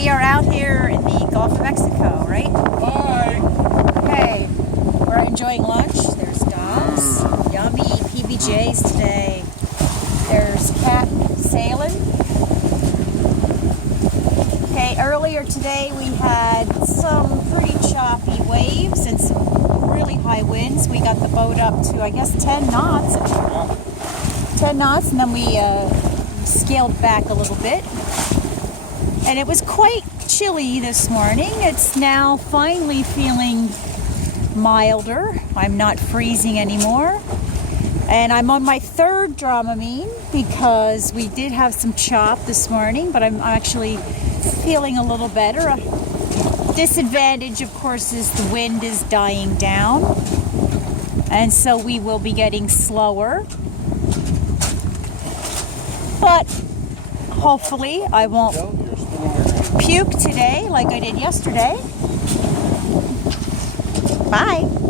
we are out here in the Gulf of Mexico, right? Hi. Okay, we're enjoying lunch. There's Dobbs. Yummy PBJs today. There's Cat sailing. Okay, earlier today we had some pretty choppy waves and some really high winds. We got the boat up to, I guess, 10 knots. 10 knots, and then we scaled back a little bit. And it was quite chilly this morning. It's now finally feeling milder. I'm not freezing anymore. And I'm on my third Dramamine because we did have some chop this morning, but I'm actually feeling a little better. Disadvantage, of course, is the wind is dying down. And so we will be getting slower. But hopefully I won't puke today like I did yesterday. Bye.